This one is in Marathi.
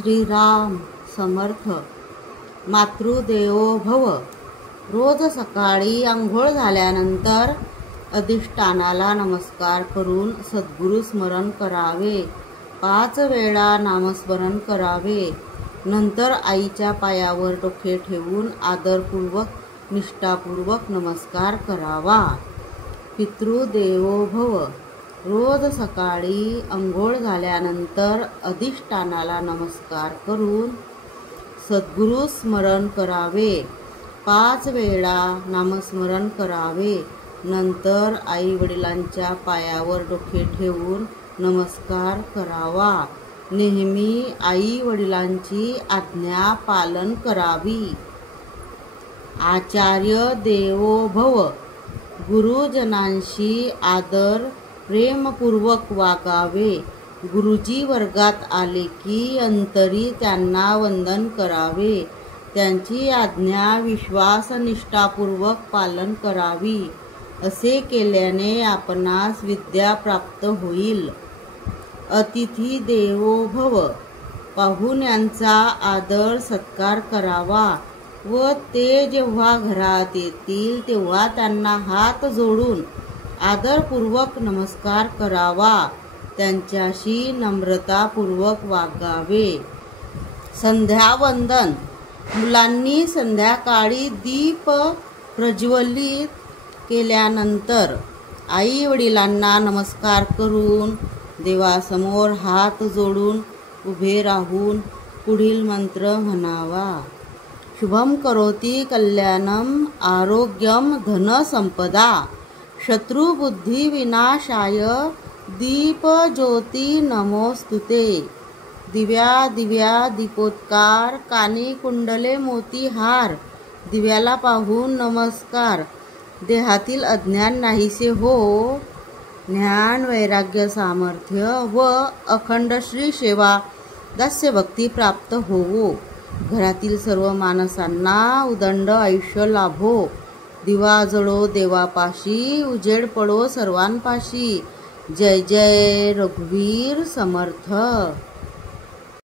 श्रीराम समर्थ. मातृदेवो भव. रोज सकाळी आंघोळ झाल्यानंतर अधिष्ठानाला नमस्कार करून सद्गुरु स्मरण करावे. 5 वेळा नामस्मरण करावे. नंतर आईच्या पायावर डोके ठेवून आदरपूर्वक निष्ठापूर्वक नमस्कार करावा. पितृदेवो भव. रोज सकाळी अंघोळ झाल्यानंतर अधिष्ठानाला नमस्कार करून सद्गुरु स्मरण करावे. 5 वेळा नामस्मरण करावे. नंतर आई वडिलांच्या पायावर डोके ठेवून नमस्कार करावा. नेहमी आई वडिलांची आज्ञा पालन करावी. आचार्य देवो भव. गुरुजनांशी आदर प्रेमपूर्वक वागावे. गुरुजी वर्गात आले की अंतरी त्यांना वंदन करावे. त्यांची आज्ञा विश्वास निष्ठापूर्वक पालन करावी. असे केल्याने आपणास विद्या प्राप्त होईल. अतिथी देवो भव. पाहुण्यांचा आदर सत्कार करावा व ते जेव्हा घरात येतील तेव्हा त्यांना हात जोडून आदरपूर्वक नमस्कार करावा. त्यांच्याशी नम्रतापूर्वक वागावे. संध्यावंदन. मुलांनी संध्याकाळी दीप प्रज्वलित केल्यानंतर आई वडिलांना नमस्कार करून देवासमोर हात जोडून उभे राहून पुढील मंत्र म्हणावा. शुभम करोति कल्याणम आरोग्यम धन संपदा शत्रुबुद्धी विनाशाय दीप ज्योती नमोस्तुते. दिव्या दिव्या दीपोत्कार कानी कुंडले मोती हार. दिव्याला पाहून नमस्कार. देहातील अज्ञान नाहीसे हो. ज्ञान वैराग्य सामर्थ्य व अखंड श्री सेवा दास्य भक्ती प्राप्त होवो. घरातील सर्व माणसांना उदंड आयुष्य लाभो. दिवा जळो देवापाशी उजेड पडो सर्वांपाशी. जय जय रघुवीर समर्थ.